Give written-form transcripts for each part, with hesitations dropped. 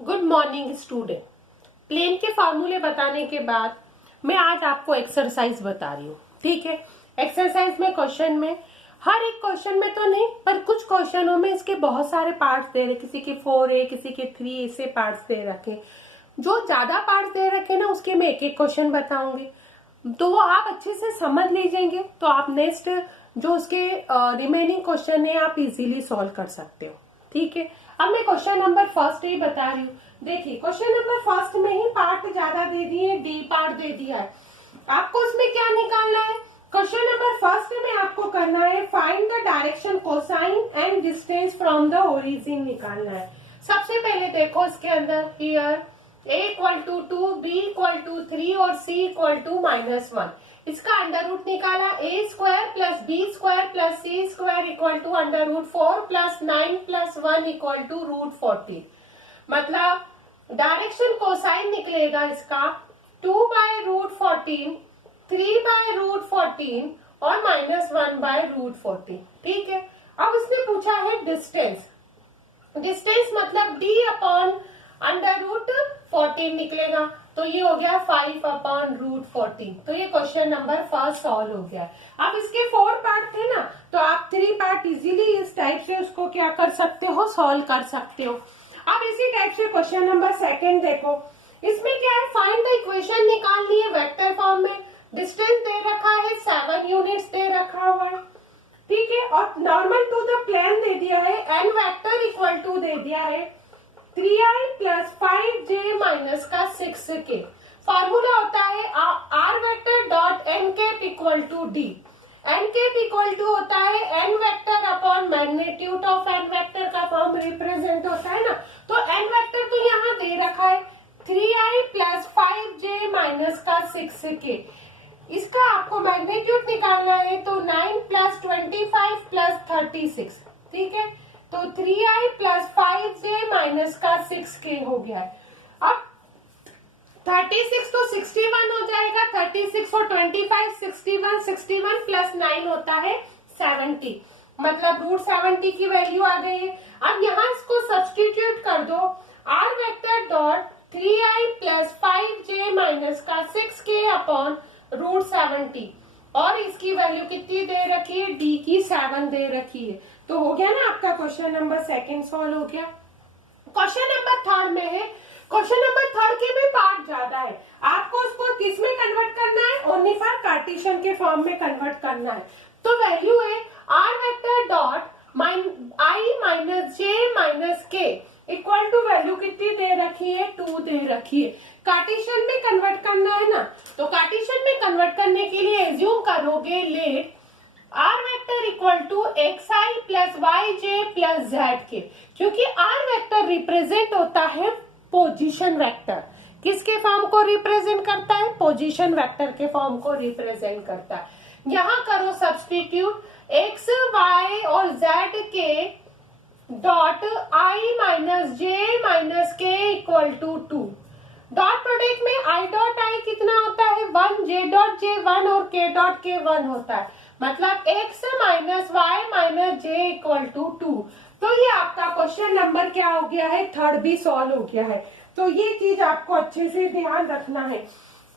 Good morning student. Plane के फॉर्मूले बताने के बाद मैं आज आपको एक्सरसाइज बता रही हूँ। ठीक है, एक्सरसाइज में क्वेश्चन में हर एक क्वेश्चन में तो नहीं पर कुछ क्वेश्चनों में इसके बहुत सारे पार्ट्स दे रहे, किसी के 4A किसी के 3 ऐसे पार्ट्स दे रखे। जो ज्यादा पार्ट्स दे रखे ना उसके मैं एक एक क्वेश्चन बताऊंगी, तो वो आप अच्छे से समझ लीजिएंगे तो आप नेक्स्ट जो उसके रिमेनिंग क्वेश्चन है आप इजीली सॉल्व कर सकते हो। ठीक है, अब मैं क्वेश्चन नंबर फर्स्ट ही बता रही हूँ। देखिए क्वेश्चन नंबर फर्स्ट में ही पार्ट ज्यादा दे दिए, डी पार्ट दे दिया है। आपको उसमें क्या निकालना है? क्वेश्चन नंबर फर्स्ट में आपको करना है find the direction cosine and distance from the origin निकालना है। सबसे पहले देखो इसके अंदर here a equal to 2, b equal to 3 और c इक्वल टू -1। इसका अंडर रूट निकाला, a square plus b square plus c square equal to under root 4 plus 9 plus 1 equal to root 40। मतलब डायरेक्शन कोसाइन निकलेगा इसका 2 by root 14, 3 by root 14 और -1 by root 14। ठीक है, अब इसने पूछा है डिस्टेंस। डिस्टेंस मतलब d अपॉन अंडर रूट 14 निकलेगा, तो ये हो गया 5 अपॉन रूट 14। तो ये क्वेश्चन नंबर फर्स्ट सॉल्व हो गया। अब इसके 4 पार्ट थे ना, तो आप 3 पार्ट इजीली इस टाइप से उसको क्या कर सकते हो, सॉल्व कर सकते हो। अब इसी टाइप से क्वेश्चन नंबर सेकंड देखो, इसमें क्या है, फाइंड द इक्वेशन निकालनी है वेक्टर फॉर्म में। डिस्टेंस दे रखा है 7 यूनिट्स दे रखा हुआ है। ठीक है, और नॉर्मल टू द प्लेन दे दिया है, एन वेक्टर इक्वल टू दे दिया है 3i प्लस 5j माइनस का 6k। फॉर्मूला होता है r vector dot n cap equal to d. N cap equal to होता है n vector upon magnitude of n vector का फॉर्म रिप्रेजेंट होता है ना। तो एन वेक्टर तो यहाँ दे रखा है 3i प्लस 5j माइनस का 6k। इसका आपको मैग्नीट्यूड निकालना है, तो 9 प्लस 25 प्लस 36। ठीक है, तो 3i प्लस 5j माइनस का 6k हो गया है। अब 36 तो 61 हो जाएगा, 36 और 25 61, 61 प्लस 9 होता है 70, मतलब रूट 70 की वैल्यू आ गई है। अब यहाँ इसको सब्सटीट्यूट कर दो, r vector dot 3i plus 5j minus का 6k अपॉन रूट 70, और इसकी वैल्यू कितनी दे रखी है, डी की 7 दे रखी है। तो हो गया ना आपका क्वेश्चन नंबर सेकंड सॉल्व हो गया। क्वेश्चन नंबर थर्ड में है, क्वेश्चन नंबर थर्ड के भी पार्ट ज्यादा है, आपको उसको किस में कन्वर्ट करना है, ओनली फॉर कार्टेशियन के फॉर्म में कन्वर्ट करना है। तो वैल्यू है r vector dot i minus j minus k equal to value कितनी दे रखी है, 2 दे रखी है। कार्टेशियन में कन्वर्ट करना है ना, तो कार्टेशियन में कन्वर्ट करने के लिए एज्यूम करोगे let r vector equal to x i plus y j plus z k, क्योंकि आर वेक्टर रिप्रेजेंट होता है पोजीशन वेक्टर। किसके फॉर्म को रिप्रेजेंट करता है, पोजीशन वेक्टर के फॉर्म को रिप्रेजेंट करता है। यहाँ करो सब्सटीट्यूट, एक्स वाई और जेड के dot i minus j minus k equal to 2। Dot product में आई डॉट आई कितना होता है 1, जे डॉट जे 1 और के डॉट के 1 होता है, मतलब x minus y minus j equal to 2। तो ये आपका क्वेश्चन नंबर क्या हो गया है, थर्ड भी सॉल्व हो गया है। तो ये चीज आपको अच्छे से ध्यान रखना है।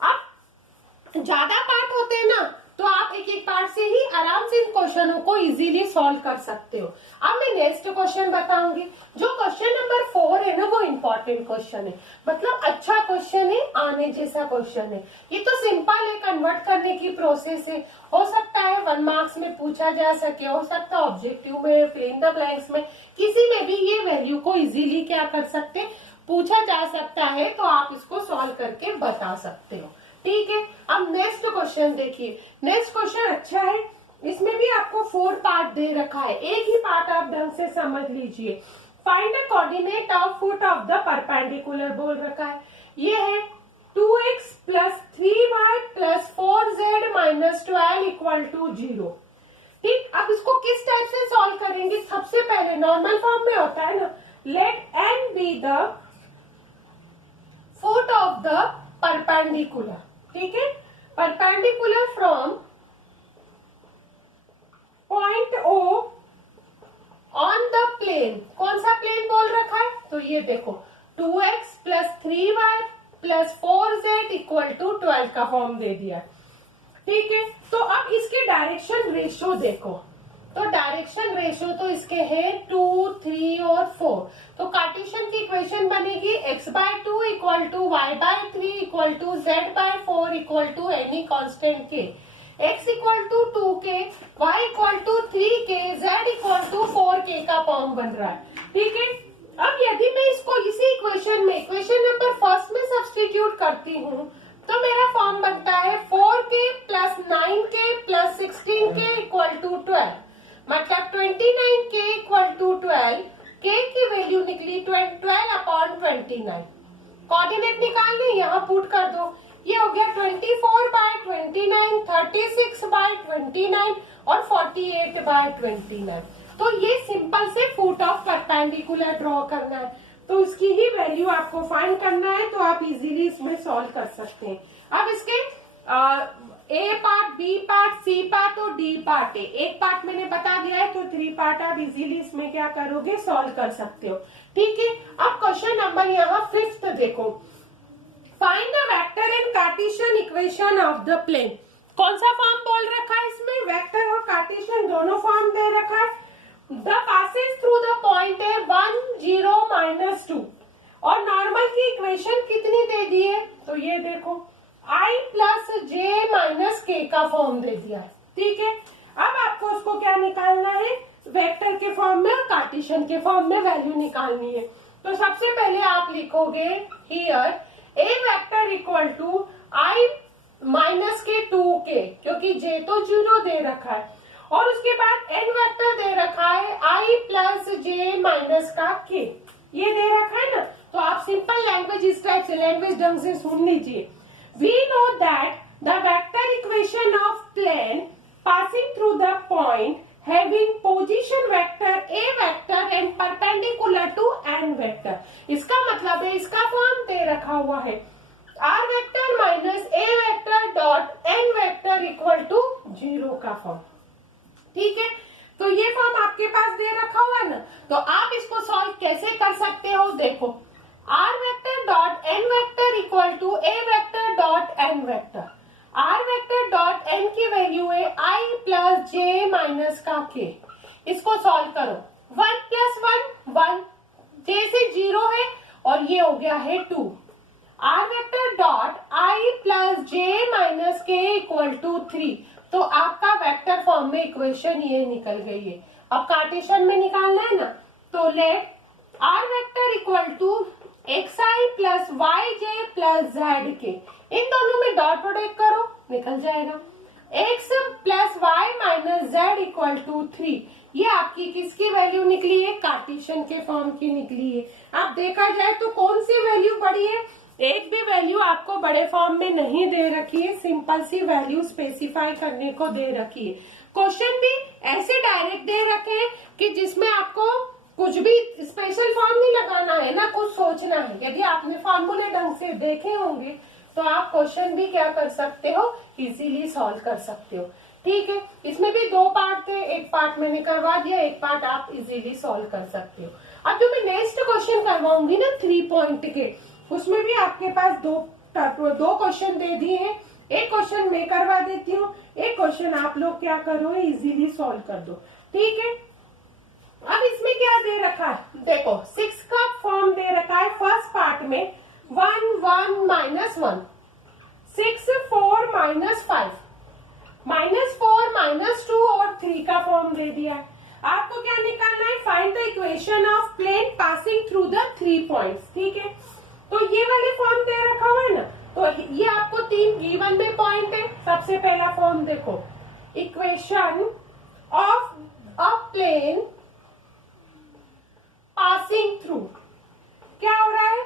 अब ज्यादा पार्ट होते हैं ना, तो आप एक एक पार्ट से ही आराम से इन क्वेश्चनों को इजीली सॉल्व कर सकते हो। अब मैं नेक्स्ट क्वेश्चन बताऊंगी। जो क्वेश्चन नंबर 4 है ना, वो इम्पोर्टेंट क्वेश्चन है, मतलब अच्छा क्वेश्चन है, आने जैसा क्वेश्चन है। ये तो सिंपल है, कन्वर्ट करने की प्रोसेस है। हो सकता है 1 मार्क्स में पूछा जा सके, हो सकता है ऑब्जेक्टिव में, फिल इन द ब्लैंक्स में, किसी में भी ये वैल्यू को इजीली क्या कर सकते, पूछा जा सकता है, तो आप इसको सॉल्व करके बता सकते हो। ठीक है, अब नेक्स्ट क्वेश्चन देखिए। नेक्स्ट क्वेश्चन अच्छा है, इसमें भी आपको 4 पार्ट दे रखा है, एक ही पार्ट आप ढंग से समझ लीजिए। Find the coordinate of foot of the perpendicular बोल रखा है। ये है 2x plus 3y plus 4z minus 12 equal to 0। ठीक, अब इसको किस टाइप से सॉल्व करेंगे, सबसे पहले नॉर्मल फॉर्म में होता है ना, let n be the foot of the perpendicular. ठीक है, perpendicular from point O on the plane. कौन सा प्लेन बोल रखा है, तो ये देखो 2x plus 3y plus 4z equal to 12 का फॉर्म दे दिया। ठीक है, तो अब इसके डायरेक्शन रेशियो देखो, तो डायरेक्शन रेशियो तो इसके हैं 2, 3 और 4। तो कार्टेशियन की इक्वेशन बनेगी x/2 equal to y/3 equal to z/4 equal to any constant k, x equal to 2k, y equal to 3k, z equal to 4k का फॉर्म बन रहा है। ठीक है, अब यदि मैं इसको इसी इक्वेशन में इक्वेशन नंबर फर्स्ट में सब्स्टिट्यूट करती हूँ तो मेरा फॉर्म बनता है 4k plus 9k plus 16k equal to 12, मतलब 29k इक्वल टू 12, k की वैल्यू निकली 12/29। कोऑर्डिनेट निकालने, यहाँ पुट कर दो, ये हो गया 24/29, 36/29 और 48/29। तो ये सिंपल से फुट ऑफ परपेंडिकुलर ड्रॉ करना है, तो उसकी ही वैल्यू आपको फाइंड करना है, तो आप इजीली इसमें सॉल्व कर सकते हैं। अब इसके A part, B part, C part और डी पार्ट है। एक पार्ट मैंने बता दिया है, तो 3 पार्ट आप इजीली इसमें क्या करोगे, सॉल्व कर सकते हो। ठीक है, अब क्वेश्चन नंबर यहाँ 5th देखो, find the vector and cartesian equation of the plane. कौन सा फॉर्म बोल रखा है इसमें, वेक्टर और कार्टेशियन दोनों फॉर्म दे रखा है। The passes through the point है 1, 0, -2 और नॉर्मल की इक्वेशन कितनी दे दी है, तो ये देखो I plus j minus k का फॉर्म दे दिया है। ठीक है, अब आपको उसको क्या निकालना है, वेक्टर के फॉर्म में और कार्टेशियन के फॉर्म में वैल्यू निकालनी है। तो सबसे पहले आप लिखोगे here a vector equal to I minus k 2k, क्योंकि j तो 0 दे रखा है, और उसके बाद n वेक्टर दे रखा है I प्लस j माइनस का k, ये दे रखा है ना। तो आप सिंपल लैंग्वेज इस टाइप से लैंग्वेज ढंग से सुन लीजिए। We know that the vector equation of plane passing through the point having position vector a vector and perpendicular to n vector, इसका मतलब है इसका फॉर्म दे रखा हुआ है r vector minus a vector dot n vector equal to 0 का form. ठीक है, तो ये फॉर्म आपके पास दे रखा हुआ है ना, तो आप इसको सॉल्व कैसे कर सकते हो, देखो r vector dot n vector equal to a vector dot n vector, r vector dot n की वैल्यू है I प्लस j माइनस का k, इसको सॉल्व करो, 1 प्लस 1 1, j से 0 है और ये हो गया है 2, r vector dot I plus j minus k equal to 3। तो आपका वेक्टर फॉर्म में इक्वेशन ये निकल गई है। अब कार्टेशियन में निकालना है ना, तो let r vector equal to xi plus yj plus zk, इन दोनों में डॉट प्रोडक्ट करो, निकल जाएगा x plus y minus z equal to 3। ये आपकी किसकी वैल्यू निकली है, कार्टेशियन के फॉर्म की निकली है। अब देखा जाए तो कौन सी वैल्यू बड़ी है, एक भी वैल्यू आपको बड़े फॉर्म में नहीं दे रखी है, सिंपल सी वैल्यू स्पेसिफाई करने को दे रखी है। क्वेश्चन भी ऐसे डायरेक्ट दे रखे हैं कि जिसमें आपको कुछ भी स्पेशल फॉर्म नहीं लगाना है ना, कुछ सोचना है। यदि आपने फॉर्मूले ढंग से देखे होंगे तो आप क्वेश्चन भी क्या कर सकते हो, इजीली सॉल्व कर सकते हो। ठीक है, इसमें भी 2 पार्ट थे, एक पार्ट मैंने करवा दिया, एक पार्ट आप इजीली सॉल्व कर सकते हो। अब जो मैं नेक्स्ट क्वेश्चन करवाऊंगी ना 3 पॉइंट के, उसमें भी आपके पास दो क्वेश्चन दे दिए हैं। एक क्वेश्चन मैं करवा देती हूँ, एक क्वेश्चन आप लोग क्या करो, इजीली सॉल्व कर दो। ठीक है, अब इसमें क्या दे रखा है, देखो 6 का फॉर्म दे रखा है। फर्स्ट पार्ट में 1 1 -1, 6 4 -5, -4 -2 और 3 का फॉर्म दे दिया है। आपको क्या निकालना है, find the equation of plane passing through the 3 points. ठीक है, तो ये वाले फॉर्म दे रखा हुआ है ना, तो ये आपको 3 गिवन में पॉइंट है। सबसे पहला फॉर्म देखो, equation of a plane passing through, क्या हो रहा है,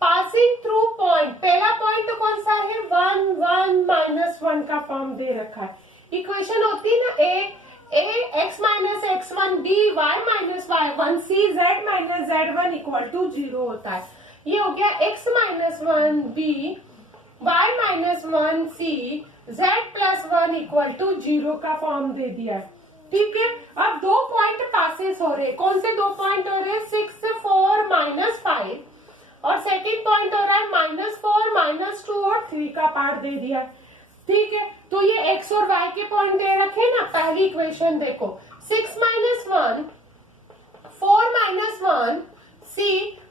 पासिंग थ्रू पॉइंट, पहला पॉइंट कौन सा है, 1 1 -1 का फॉर्म दे रखा है। इक्वेशन होती है ना a x minus x1 b y minus y1 c z minus z1 equal to 0 होता है। ये हो गया x minus 1 b y minus 1 c z plus 1 equal to 0 का फॉर्म दे दिया है। ठीक है, अब 2 पॉइंट पासेस हो रहे हैं। कौन से 2 पॉइंट हो रहे हैं, 6 4 -5 3 का पार्ट दे दिया। ठीक है, तो ये x और y के पॉइंट दे रखे ना। पहली इक्वेशन देखो, 6 minus 1, 4 minus 1, c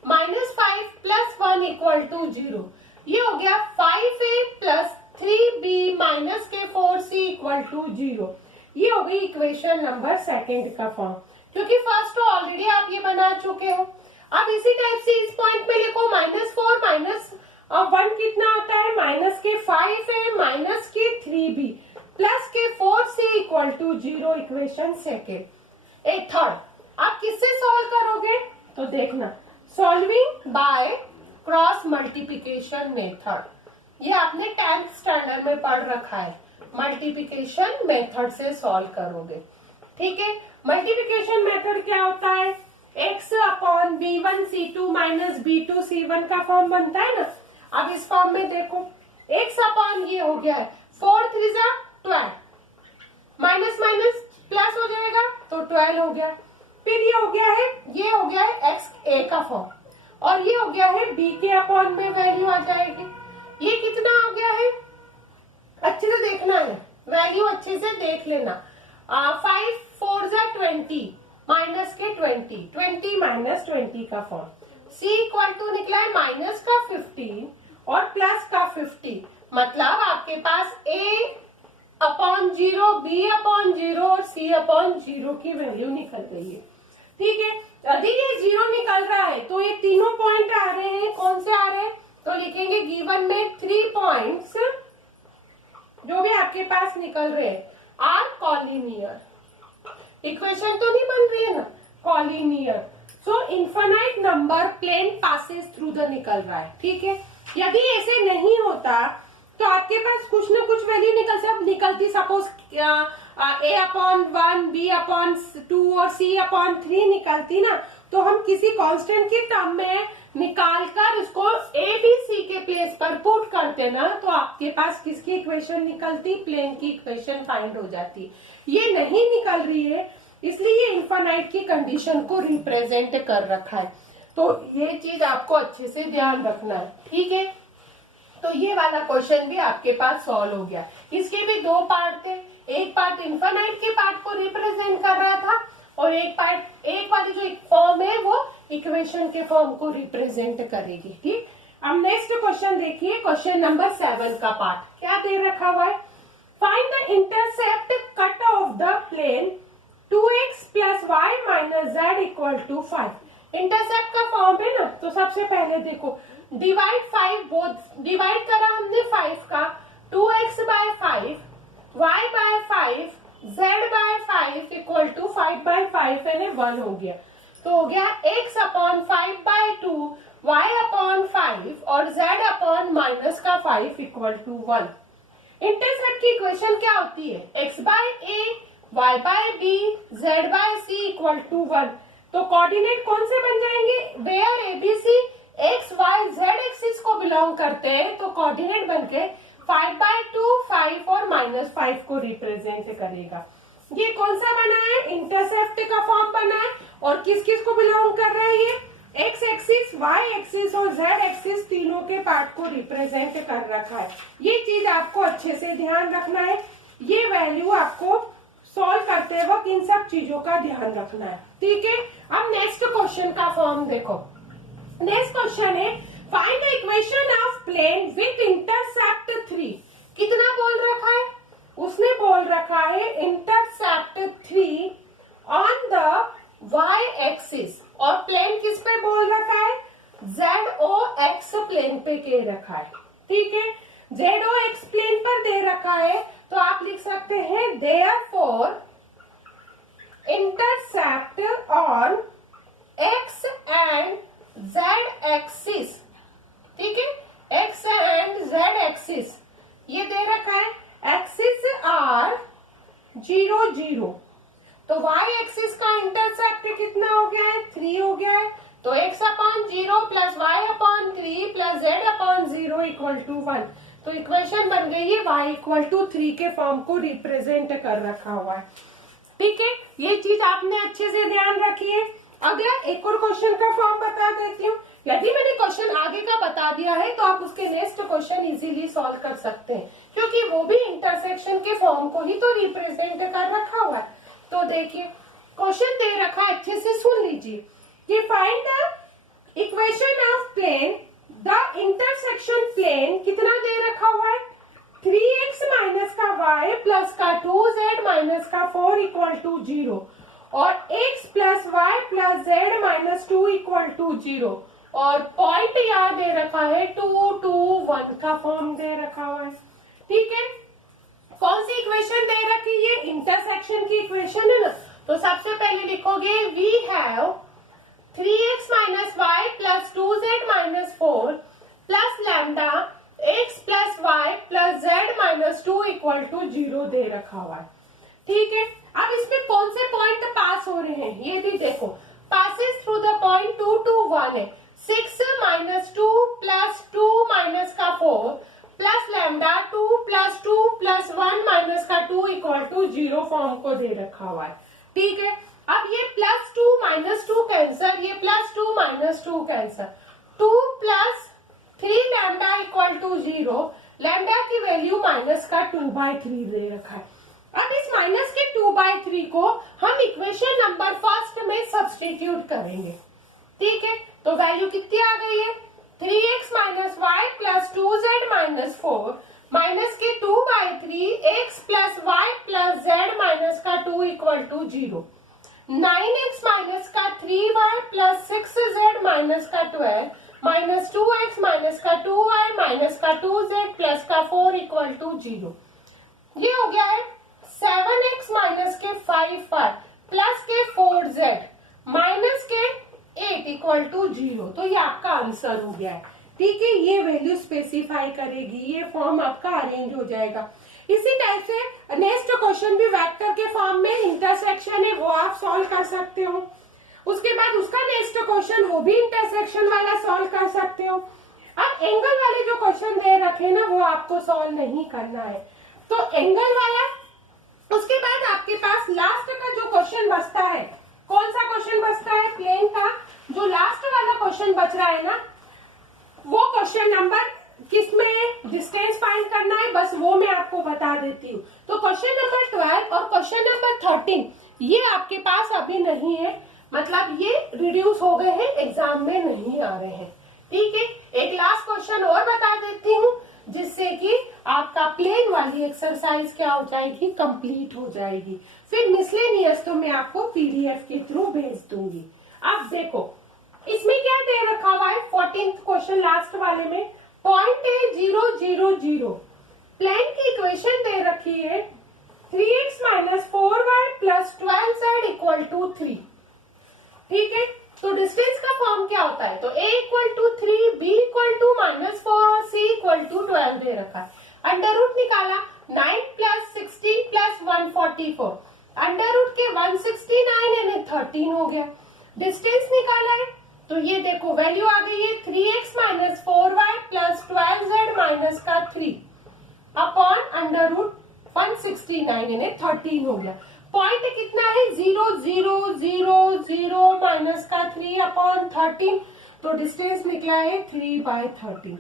minus 5 plus 1 equal to 0। ये हो गया 5a प्लस 3b माइनस के 4c इक्वल टू 0। ये हो गई इक्वेशन नंबर सेकंड का फॉर्म, क्योंकि फर्स्ट तो ऑलरेडी आप ये बना चुके हो। अब इसी टाइप से इस पॉइंट पे लिखो, -4 माइनस 1 कितना होता है, माइनस के 5a माइनस के 3b प्लस के 4c equal to 0। Equation second. एक थर्ड, आप किससे सॉल्व करोगे तो देखना, solving by cross multiplication method. ये आपने 10th स्टैंडर्ड में पढ़ रखा है। मल्टीप्लिकेशन मेथड से सॉल्व करोगे। ठीक है, मल्टीप्लिकेशन मेथड क्या होता है, x upon b1 c2 minus b2 c1 का फॉर्म बनता है ना। अब इस फॉर्म में देखो, x अपॉन ये हो गया है 4 3 12, माइनस माइनस प्लस हो जाएगा तो 12 हो गया। फिर ये हो गया है x a का फॉर्म, और ये हो गया है b के अपॉन में वैल्यू आ जाएगी। ये कितना आ गया है, अच्छे से देखना है, वैल्यू अच्छे से देख लेना। 5 4 20 माइनस के 20 माइनस 20 का फॉर्म। c इक्वल टू निकला है माइनस का 15 और प्लस का 50। मतलब आपके पास a अपॉन 0, b अपॉन 0 और c अपॉन 0 की वैल्यू निकल गई है। ठीक है, यदि ये 0 निकल रहा है तो ये तीनों पॉइंट आ रहे हैं, कौन से आ रहे हैं, तो लिखेंगे गिवन में 3 पॉइंट्स जो भी आपके पास निकल रहे हैं आर कॉलिनियर। इक्वेशन तो नहीं बन रही है ना, collinear. So infinite number plane passes through the निकल रहा है। ठीक है, यदि ऐसे नहीं होता तो आपके पास कुछ ना कुछ वैल्यू निकलती। Suppose a upon 1, b upon 2 और c अपॉन 3 निकलती ना, तो हम किसी कांस्टेंट की टर्म में निकाल कर इसको a b c के प्लेस पर पुट करते ना, तो आपके पास किसकी इक्वेशन निकलती, प्लेन की इक्वेशन फाइंड हो जाती। ये नहीं निकल रही है, इसलिए ये इन्फिनाइट की कंडीशन को रिप्रेजेंट कर रखा है। तो ये चीज आपको अच्छे से ध्यान रखना है। ठीक है, तो ये वाला क्वेश्चन भी आपके पास सॉल्व हो गया। इसके भी दो पार्ट थे, एक पार्ट इन्फिनाइट के पार्ट को रिप्रेजेंट कर रहा था और एक वाली जो फॉर्म है वो इक्वेशन के फॉर्म को रिप्रेजेंट करेगी। ठीक, अब नेक्स्ट क्वेश्चन देखिए, क्वेश्चन नंबर 7 का पार्ट क्या दे रखा हुआ है, find the intercept cut off the plane 2x plus y minus z equal to 5। Intercept का फॉर्म है ना, तो सबसे पहले देखो, डिवाइड 5 बोथ, डिवाइड करा हमने 5 का, 2x by 5, y by 5, z by 5 equal to 5 by 5 यानी 1 हो गया। तो हो गया x upon 5 by 2, y upon 5 और z अपॉन माइनस का 5 इक्वल टू 1। इंटरसेप्ट की इक्वेशन क्या होती है, x by a, y by b, z by c equal to 1। तो कोऑर्डिनेट कौन से बन जाएंगे, where ABC x y z axis को बिलोंग करते हैं, तो कोऑर्डिनेट बनके 5 बाय 2, 5 और -5 को रिप्रेजेंट करेगा। ये कौन सा बना है, इंटरसेप्ट का फॉर्म बना है, और किस किस को बिलोंग कर रहा है, ये x एक्सिस, y एक्सिस और z एक्सिस तीनों के पार्ट को रिप्रेजेंट कर रखा है। ये चीज आपको अच्छे से ध्यान रखना है, ये वैल्यू आपको सॉल्व करते वक्त इन सब चीजों का ध्यान रखना है। ठीक है, अब नेक्स्ट क्वेश्चन का फॉर्म देखो। नेक्स्ट क्वेश्चन है, find the equation of plane with intercept 3। कितना बोल रखा है, उसने बोल रखा है intercept 3 on the y axis, और प्लेन किस पे बोल रखा है, ZOX प्लेन पे के रखा है। ठीक है, ZOX प्लेन पर दे रखा है, तो आप लिख सकते हैं therefore intercept on x and z axis. ठीक है, x एंड z एक्सिस ये दे रखा है, एक्सिस आर 0 0, तो y एक्सिस का इंटरसेप्ट कितना हो गया है, 3 हो गया है। तो x upon 0 plus y upon 3 plus z upon 0 equal to 1। तो इक्वेशन बन गई है y इक्वल टू 3 के फॉर्म को रिप्रेजेंट कर रखा हुआ है। ठीक है, ये चीज आपने अच्छे से ध्यान रखी है। अगला एक और क्वेश्चन का फॉर्म बता देती हूँ। यदि मैंने क्वेश्चन आगे का बता दिया है तो आप उसके नेक्स्ट क्वेश्चन इजीली सॉल्व कर सकते हैं, क्योंकि वो भी इंटरसेक्शन के फॉर्म को ही तो रिप्रेजेंट कर रखा हुआ है। तो देखिए क्वेश्चन दे रखा है, अच्छे से सुन लीजिए कि find the equation of plane the intersection plane, कितना दे रखा हुआ है 3x माइनस का y प्लस का 2z माइनस का 4 इक्वल टू 0 और x plus y plus z minus 2 equal to 0 और पॉइंट यहाँ दे रखा है 2 2 1 का फॉर्म दे रखा हुआ है। ठीक है, कौन सी इक्वेशन दे रखी है, इंटरसेक्शन की इक्वेशन है ना। तो सबसे पहले लिखोगे we have 3x minus y plus 2z minus 4 plus lambda x plus y plus z minus 2 equal to 0 दे रखा हुआ है। ठीक है, अब इसमें कौन से पॉइंट पास हो रहे हैं ये भी देखो, पासिस थ्रू द पॉइंट 2 2 1 है, 6 माइनस 2 प्लस 2 माइनस का 4 plus lambda 2 plus 2 plus 1 minus का 2 इक्वल टू 0 फॉर्म को दे रखा हुआ है। ठीक है, अब ये प्लस 2 माइनस 2 कैंसर, ये plus 2 minus 2 cancel, 2 plus 3 lambda equal to 0, lambda की वैल्यू माइनस का 2/3 दे रखा है। अब इस माइनस के 2/3 को हम इक्वेशन नंबर फर्स्ट में सब्स्टिट्यूट करेंगे। ठीक है, तो वैल्यू कितनी आ गई है 3x minus y plus 2z minus 4 minus के 2/3 x plus y plus z minus का 2 इक्वल टू 0, 9x माइनस का 3y प्लस 6z माइनस का 12 माइनस 2x माइनस का 2y माइनस का 2z प्लस का 4 इक्वल टू 0। ये हो गया है 7x माइनस के 5y प्लस के 4z माइनस के 8 इक्वल टू 0। तो ये आपका आंसर हो गया है। ठीक है, ये वैल्यू स्पेसिफाई करेगी, ये फॉर्म आपका अरेंज हो जाएगा। इसी टाइप से नेक्स्ट क्वेश्चन भी वेक्टर के फॉर्म में इंटरसेक्शन है, वो आप सॉल्व कर सकते हो। उसके बाद उसका नेक्स्ट क्वेश्चन वो भी इंटरसेक्शन वाला सॉल्व कर सकते हो। अब एंगल वाले जो क्वेश्चन दे रखे ना वो आपको सॉल्व नहीं करना है, तो एंगल वाला उसके बाद आपके पास लास्ट का जो क्वेश्चन बचता है, कौन सा क्वेश्चन बचता है प्लेन का, जो लास्ट वाला क्वेश्चन बच रहा है ना वो क्वेश्चन नंबर किसमें डिस्टेंस फाइंड करना है, बस वो मैं आपको बता देती हूँ। तो क्वेश्चन नंबर 12 और क्वेश्चन नंबर 13 ये आपके पास अभी नहीं है, मतलब ये रिड्यूस हो गए हैं, एग्जाम में नहीं आ रहे हैं। ठीक है, एक लास्ट क्वेश्चन और बता देती हूँ जिससे कि आपका प्लेन वाली एक्सरसाइज क्या हो जाएगी, कंप्लीट हो जाएगी। फिर मिसलेनियस तो मैं आपको पीडीएफ के थ्रू भेज दूंगी। अब देखो इसमें क्या दे रखा हुआ है 14th क्वेश्चन लास्ट वाले में, पॉइंट है 0 0 0, प्लेन की इक्वेशन दे रखी है 3x minus 4y plus 12z equal to 3। ठीक है, तो डिस्टेंस का फॉर्म क्या होता है, तो a equal to 3, b equal to minus 4 और c इक्वल टू 12 दे रखा है। अंडर रूट निकाला 9 प्लस 16 प्लस 144, अंडर रूट के 169 यानी 13 हो गया। डिस्टेंस निकाला है तो ये देखो वैल्यू आ गई है 3x minus 4y plus 12z minus का 3 अपॉन अंडर रूट 169 यानी 13 हो गया। पॉइंट कितना है 0 0 0 0 माइनस का 3 अपॉन 13, तो डिस्टेंस निकला है 3/13।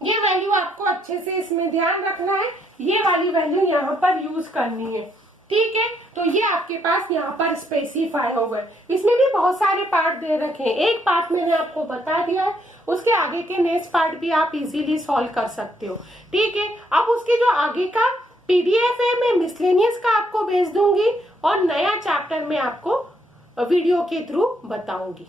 ये वैल्यू आपको अच्छे से इसमें ध्यान रखना है, ये वाली वैल्यू यहाँ पर यूज करनी है। ठीक है, तो ये आपके पास यहाँ पर स्पेसिफाई हो गए। इसमें भी बहुत सारे पार्ट दे रखे हैं, एक पार्ट मैंने आपको बता दिया है, उसके आगे के नेक्स्ट पार्ट भी आप इजीली सॉल्व कर सकते हो। ठीक है, अब उसके जो आगे का पीडीएफ है मैं मिसलेनियस का आपको भेज दूंगी और नया चैप्टर में आपको वीडियो के थ्रू बताऊंगी।